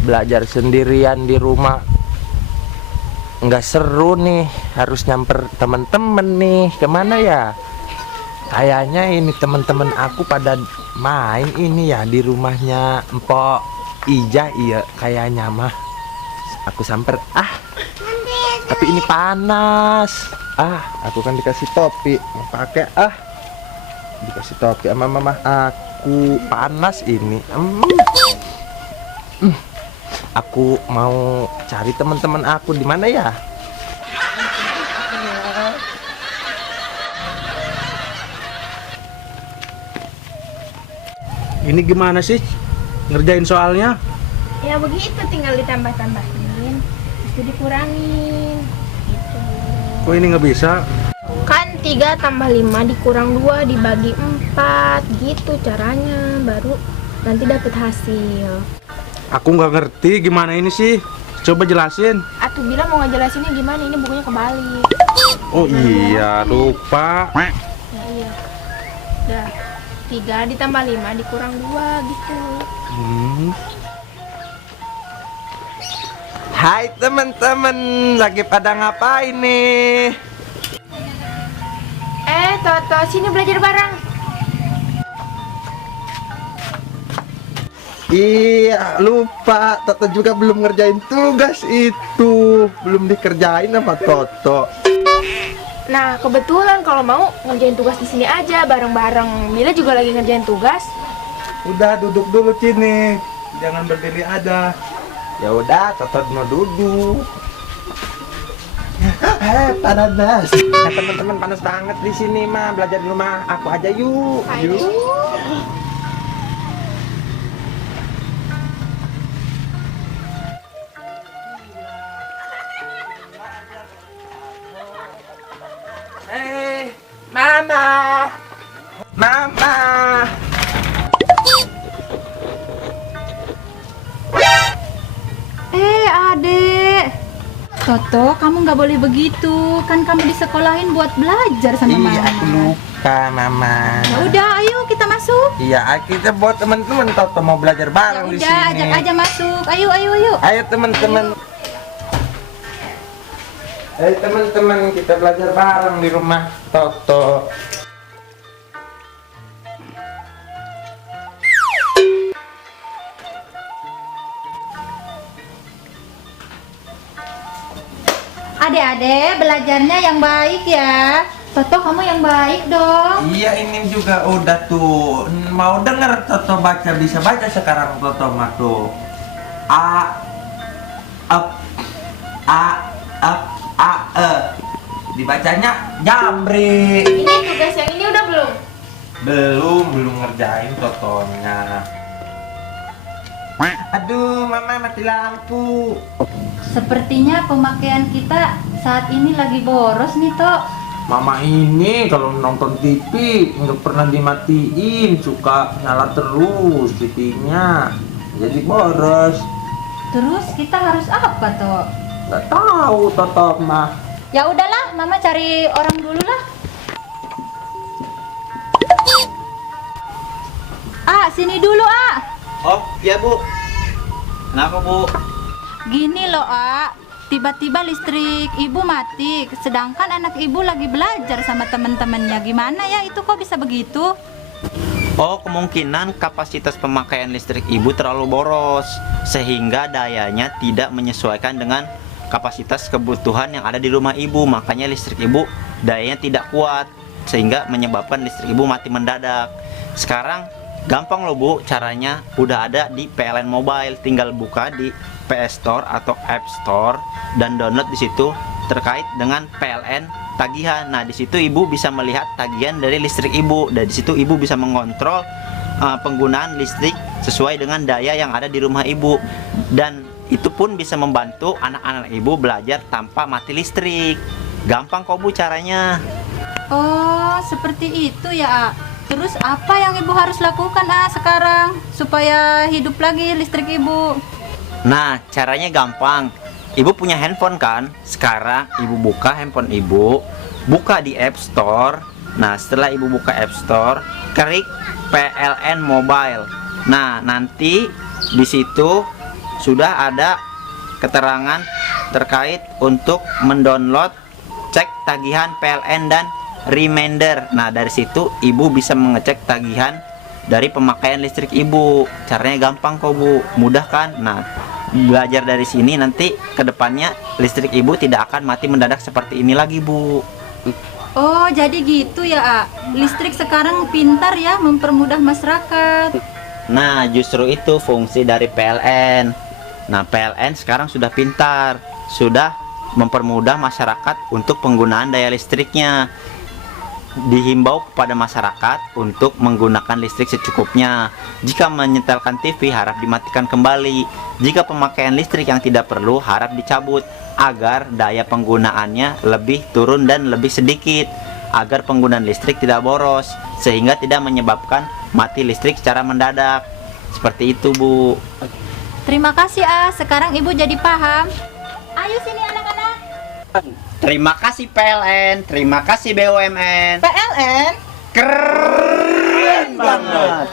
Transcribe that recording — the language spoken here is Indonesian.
Belajar sendirian di rumah nggak seru nih, harus nyamper temen-temen nih. Kemana ya? Kayaknya ini temen-temen aku pada main ini ya di rumahnya Empok Ija. Iya kayaknya mah. Aku samper. Tapi ini panas. Aku kan dikasih topi, mau pakai dikasih topi sama mama aku. Panas ini. Aku mau cari teman-teman aku di mana ya? Ini gimana sih ngerjain soalnya? Ya begitu, tinggal ditambah-tambahin, itu dikurangin gitu. Kok ini nggak bisa? Kan 3 tambah 5 dikurang 2 dibagi 4 gitu caranya, baru nanti dapat hasil. Aku nggak ngerti gimana ini sih. Coba jelasin. Atuh bilang mau ngejelasinnya gimana, ini bukunya kebalik. Oh iya, lupa. Ya iya. Udah, 3 ditambah 5 dikurang 2 gitu. Hai teman-teman, lagi pada ngapain nih? Toto, sini belajar bareng. Iya, lupa. Toto juga belum ngerjain tugas itu. Belum dikerjain sama Toto. Nah, kebetulan kalau mau ngerjain tugas di sini aja bareng-bareng. Mila juga lagi ngerjain tugas. Udah duduk dulu sini. Jangan berdiri ada. Ya udah, Toto mau duduk. Panas. Nah, teman-teman panas banget di sini mah. Belajar di rumah aku aja yuk. Ayo. Mama. Adek Toto, kamu nggak boleh begitu. Kan kamu disekolahin buat belajar sama mama. Iya, aku lupa, Mama. Ya udah, ayo kita masuk. Iya, kita buat teman-teman Toto mau belajar Ya bareng di udah, sini. ajak aja masuk. Ayo. Ayo teman-teman. Ayo teman-teman, kita belajar bareng di rumah Toto. Adek-adek, belajarnya yang baik ya. Toto, kamu yang baik dong. Iya, ini juga udah tuh. Mau denger Toto baca, bisa baca sekarang Toto mah tuh. A up A up A e. Dibacanya Jamri. Ini tugas yang ini udah belum? Belum ngerjain Totonya. Aduh, Mama mati lampu. Sepertinya pemakaian kita saat ini lagi boros nih, Tok. Mama ini kalau nonton TV nggak pernah dimatiin, suka nyala terus TV-nya, jadi boros. Terus kita harus apa, Tok? Nggak tahu Toto mah. Ya udahlah, Mama cari orang dulu lah. Sini dulu, Oh, iya Bu. Kenapa Bu? Gini loh, tiba-tiba listrik ibu mati, sedangkan anak ibu lagi belajar sama teman-temannya. Gimana ya itu, kok bisa begitu? Oh, kemungkinan kapasitas pemakaian listrik ibu terlalu boros sehingga dayanya tidak menyesuaikan dengan kapasitas kebutuhan yang ada di rumah ibu. Makanya listrik ibu dayanya tidak kuat sehingga menyebabkan listrik ibu mati mendadak. Sekarang gampang loh Bu, caranya udah ada di PLN Mobile. Tinggal buka di PS Store atau App Store dan download di situ terkait dengan PLN tagihan. Nah, di situ ibu bisa melihat tagihan dari listrik ibu. Dan di situ ibu bisa mengontrol penggunaan listrik sesuai dengan daya yang ada di rumah ibu. Dan itu pun bisa membantu anak-anak ibu belajar tanpa mati listrik. Gampang kok Bu caranya. Oh, seperti itu ya. Terus apa yang ibu harus lakukan sekarang supaya hidup lagi listrik ibu? Nah, caranya gampang. Ibu punya handphone kan? Sekarang ibu buka handphone ibu, buka di App Store. Nah, setelah ibu buka App Store, klik PLN Mobile. Nah, nanti di situ sudah ada keterangan terkait untuk mendownload cek tagihan PLN dan reminder. Nah, dari situ ibu bisa mengecek tagihan dari pemakaian listrik ibu. Caranya gampang kok Bu, mudah kan? Nah, belajar dari sini nanti kedepannya listrik ibu tidak akan mati mendadak seperti ini lagi Bu. Oh, jadi gitu ya, A. Listrik sekarang pintar ya mempermudah masyarakat. Nah, justru itu fungsi dari PLN. Nah, PLN sekarang sudah pintar, sudah mempermudah masyarakat untuk penggunaan daya listriknya. Dihimbau kepada masyarakat untuk menggunakan listrik secukupnya. Jika menyetelkan TV harap dimatikan kembali. Jika pemakaian listrik yang tidak perlu harap dicabut agar daya penggunaannya lebih turun dan lebih sedikit, agar penggunaan listrik tidak boros sehingga tidak menyebabkan mati listrik secara mendadak. Seperti itu Bu. Terima kasih, A. Sekarang Ibu jadi paham. Ayo sini anak-anak. Terima kasih PLN, terima kasih BUMN. PLN. Keren banget.